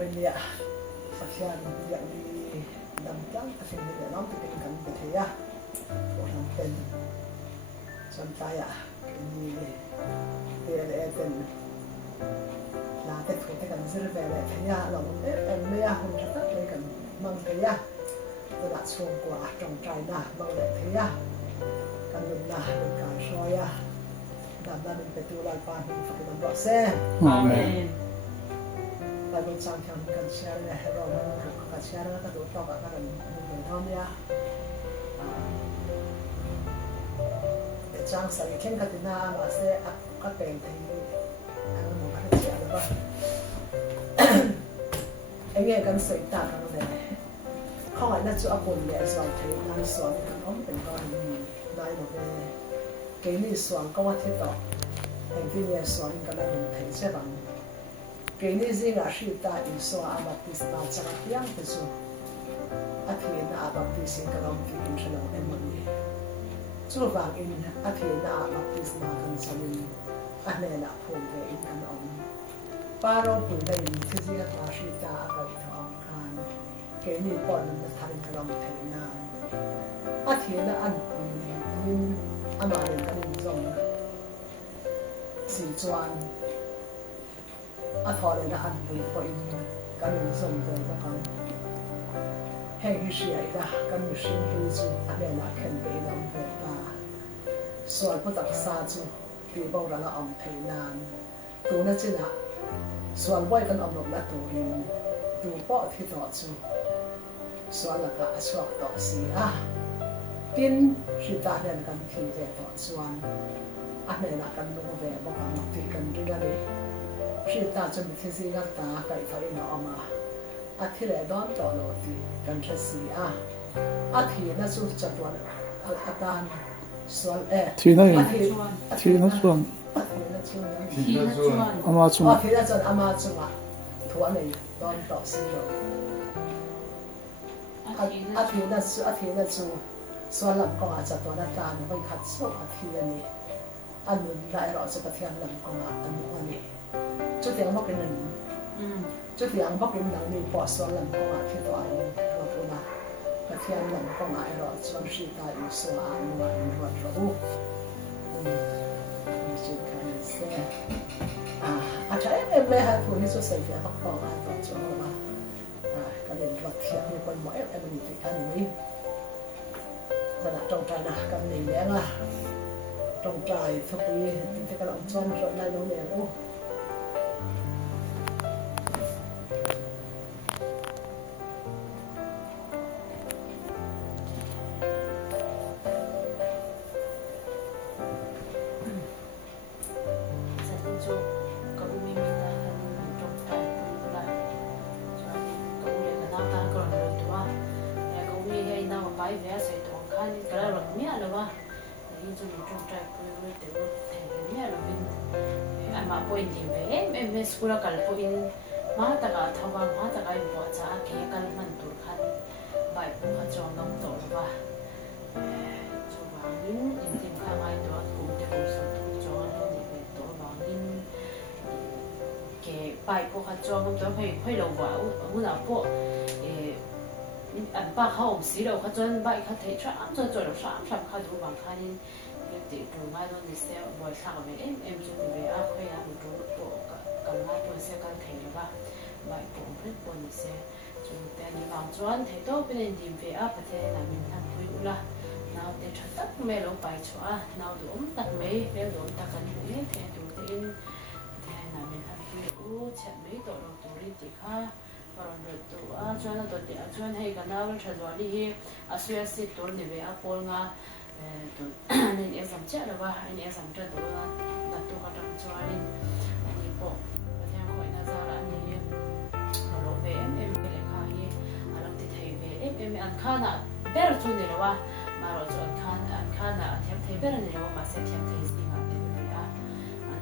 Pwede pasyan dia di dampang kasi dia nam tingkan betea orang pen sampai ini dia eten la te foto kan serve ya lo me ya hun ta le kan mang te ya ta chuang kwa trong trai na mang le te ya kan na ka so ya dan pe tu la pa ni fa kan ba se amen Lalu cangkang kan siapa yang hero kan siapa kan tu tak kan mungkin ya. Cang saya kan katina masih apa penting kan mungkin siapa. Ini kan cerita kan deh. Kalau ada tu apa ni soal tu, nanti soal kan om penting naik deh. Kini soal kau macam tu, penting ni soal kan penting siapa. Kini zinga shita iso abaptis na tsakapiyang tesu athi na abaptis in kalong kikin silang emoni. Sulvang in athi na abaptis na kansamin anela pumpe in kanom. Paro punta in tizigat na shita agad kaong kan. Kini pon na tarin kalong tenan. Athi na anpun in amarin kanin zong si Chuan. At all na anpun po in kanin zong zong bakang heng siya ita kanin shin hizu anela ken belang veta sual patak sa zu pibaw na ang tenan tu na china sual boy kan omlok na tuhin tu po thi to zu sual ka aswak to siya tin shita nen kan thi ve to suan anela kan lu ve bakang ti kan ringani shita chu mi thi ga ta kai fa ina oma athi le don to lo ti kan thasi a thi na chu chatwan atan sual Tina yun. athi Tina chuan. athi na chu Ama chunga. athi na chu ama chu ma thuan nei don to si lo athi na chu sual lam ko a chatwan atan hoi khat so athi ani anun lai ro chu pathian lam ko a anu ani chu tiang mo ken chút thì ăn bóc đến nắng đi bỏ xuống lần công ạ khi tôi ăn rồi tôi là và khi ăn lần công ạ rồi xuống sĩ tại số ăn mà ăn rồi rồi chuyện cái này sẽ trái em về hai phụ nữ số xây phải học bỏ ăn rồi cho mà cái này vật thiệt như con mỗi em mình thì cái này giờ là trong trái là cái này nhé là trong trái thực quý thì cái lòng trong rồi này nó nè Sekolah kalau pun mah tak ada thawang mah tak ada buat cah kaya kalau mantur kan baik pun kacau ngam tol bah coba ini kamai tu aku tengok satu coba ni betul bangin ke baik pun kacau ngam tol hay lo bah aku nak pun anh ba không xí đâu kacau baik kacau thấy chắc cho lo sắm kacau bang kan niติดตรงง่ายตรงนี้เสียบ่อยสักแบบemจะไปอาคุยอาบุตรตัวกันง่ายตัวเสียกันเถียงหรือว่าไม่ปุ่มเพื่อนปุ่นเสียจุดแต่นี่บางส่วนเทโต้เป็นดิมเฟียประเทศนั้นมันทำคุยอุละน่าเดี๋ยวตัดไม่ลงไปชัวน่าดูตัดไม่เร็วดูตัดกันอยู่เนี่ยแทนดูที่แทนนั้นมันทำคุยอุเช็ดไม่ตัวลงตัวรีติค่ะพอเราดูตัวจวนตัวเดียวจวนให้กันน่ารู้ชัดว่าที่อาศัยสิตัวนี้เวอปอลงานี่เอสัมเจ้าหรือว่านี่เอสัมเจ้าตัวนั้นตัวเขาทำชัวร์นี่อันนี้ปกประเทศคอยน่าจะอันนี้เราเวมเลยค่ะที่เราติดไทยเวอันข้าน่ะเบลจุนนี่หรือว่ามาเราจวนข้าน่ะเทียมไทยเบลนี่หรือว่ามาเซตเทียมไทยสิมาเป็นเวลาอั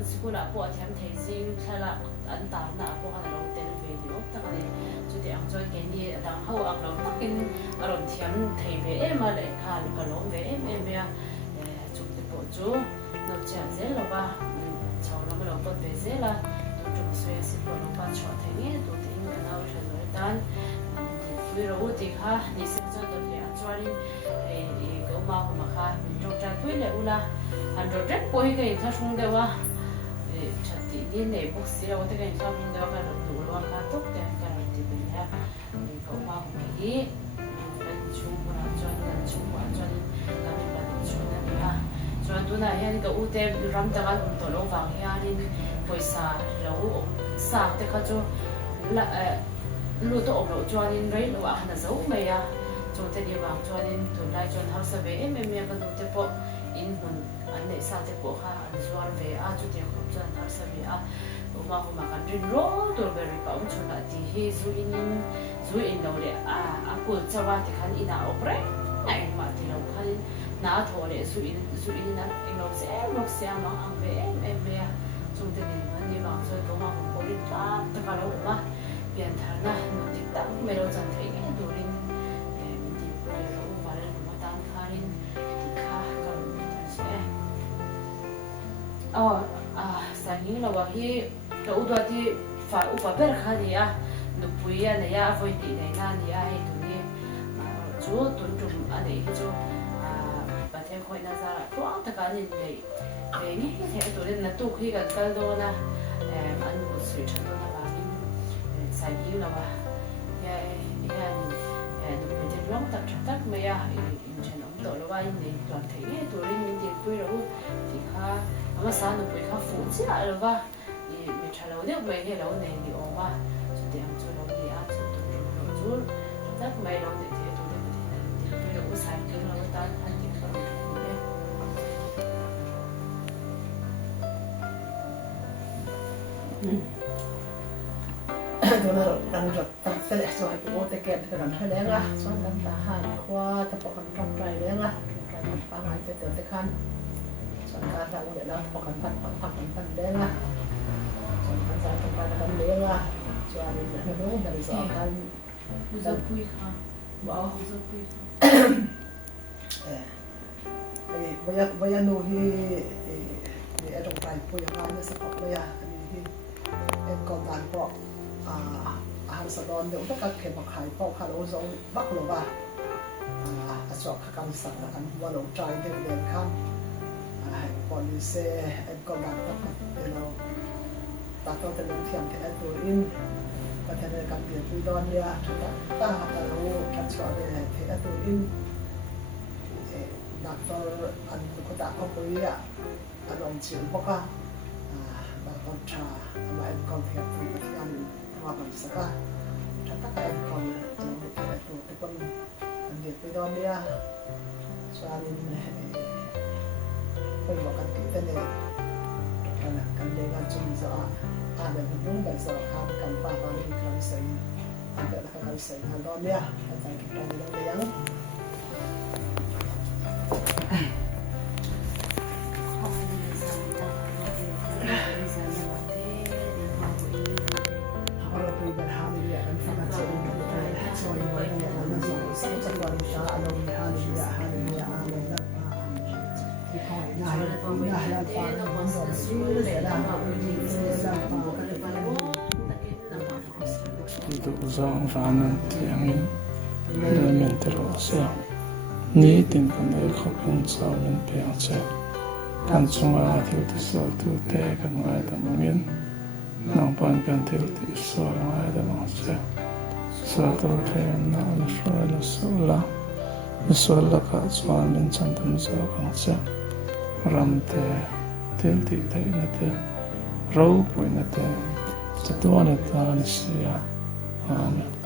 นสกุลอะปวดเทียมไทยสิใช่ละอันตามน่ะพวกอันเราเต้นเวทีแต่กันนี่จุดที่อังจอยแกนี่ดังเขาอังเรากินอารมณ์เทียมไทยเวมาเลยค่ะลูกกระโหลกเวเวจุดที่ปวดจูเราจะเจอหรือว่าชาวเราไม่เราปวดเวเจละจุด所以是不能把朝廷的都得应该拿出来但为了我的哈你是这个的抓的个嘛嘛哈民众在对了乌啦很多人不会给他说的话这的内部是我这个他说的话个路路哈都得个的边呀个嘛伊跟中国人抓跟中国人抓跟你们说的啊所以那样个乌的让大家很多老房呀你为啥老啥的他就路都อบรมจวนนินไรหรือว่าขนาดเจ้าไม่ยาจงแต่ดีบางจวนนินตัวไล่จวนเขาเสบีเอ็มเมียกันดูเตปะอินหุ่นอันนี้สาเตปะค่ะอันจวนเวอาจุดเดียวกับจวนเขาเสบีอุมาอุมากันรินโรตัวเบริปะอุ้งชนที่เฮซูอินเราเลยกูจะว่าที่ขันอินาออกเร่ไหนมาที่เราขันน้าโทเลยซูอินนั่นอินเราเสียเราเสียมังอังเวเอ็มเมียจงแต่ดีมันดีบางจวนตัวมาหุ่นบริตาตะการเราอุมาเปลี่ยนฐานะนุติตั้งไม่เราจันทร์เองดูรินมีดีไปเราบาร์มาตั้งคารินที่ข้ากันใช่สังหิงเราว่าที่เราอุดว่าที่ฝ่ายอุปเปอร์คาดีอ่ะนุปุยอันนี้อ่ะไฟตีในงานนี้อ่ะให้ตัวนี้จู่ตุนจุ่มอันนี้จู่ประเทศคอยน่าจะตัวอันตะการนี่เลยนี่ที่ตัวนี้นัดตุกที่กันกันโดนะอันบุษย์ฉันโดนะใส่ยิ้มแล้วว่าดูเป็นเรื่องตัดไม่ยากอินเชนอมตัวแล้วว่าอินในตอนที่ตัวเรื่องนี้ที่ปุยเราที่ข้าอามาสานปุยข้าฟูจิละแล้วว่ามีชาเราเนี่ยไม่ให้เราในนี้ออกมาสุดที่อันจุเราดีอันสุดตัวเราจุตัดไม่เราในที่ตัวเด็กที่ปุยเราใส่เกลือเราตัดอันที่เราตัวนั้นตั้งรถตั้งเสด็จสวยโอ้แต่แกนกระดันให้แล้วอ่ะส่วนน้ำตาหันคว้าตะปกันทำไรแล้วอ่ะการปังหายเตือนแต่ขั้นส่วนการเราเดี๋ยวเราปกันพันแล้วอ่ะส่วนการใส่ตะกันกันเลี้ยงอ่ะส่วนนี้เนี่ยเราจะสอนกัน จะปุยค่ะบอกจะปุยไม่ยานูที่ไอ้ตรงไปปุยงานเนี่ยสปอร์ตไม่ยาอันนี้ที่เอ็นกองการปอกอาหารสะดอนเดี๋ยวถ้าการเข็มขายปอกขายโอ้ยงบักหรือว่าอาจจะการสั่งกันว่าเราใจเดินข้ามบอลลิเซ่เอ็นกองการปอกเราตัดตัวแต่เรื่องเทียมแค่ตัวอินประเทศในการเปลี่ยนวิดอนเนี่ยทุกอย่างป้าแต่เราทัดชัวร์เลยแค่ตัวอินนักตัวอันกุตาเขาคุยอ่ะอารมณ์เฉียงพวกเขาบางคนชามาเอ็นกองเทียมคุยที่งานว่ามันสักการถ้าตักเอ็นกองเราแค่ตัวแต่คนอันเดียดวิดอนเนี่ยส่วนนี้เป็นบอกกันกินแต่เนี่ยกันเดินกันจุ่มจะอ่านแบบรุ่งแบบสอบทำกันป้าวันนี้การใส่อันเดียวกับการใส่งานตอนเนี่ยการใส่กิจกรรมเราเลี้ยงเราคุยกันหาเรื่องกันฟังกันเสียงกันไปช่วยไว้เนี่ยเราส่งสักจังหวะนี้จะเราหาเรื่องอาเมนนะที่คอยง่ายแล้วฟังมันสอนชื่อเสียดายเราดีเสียดายฟังกันไปแล้ว itu usaha ranan tiangin lemen terasa ni tin kan ai khopin chawin piangche kan chunga thil ti so tu te kan ngai da mangin nang pan kan thil ti so ngai da mangche sa to the na la so la so la so la ka chuan min chan tam so kan che ram te thil ti te na te ro poi na te chatuana ta ni sia Amen.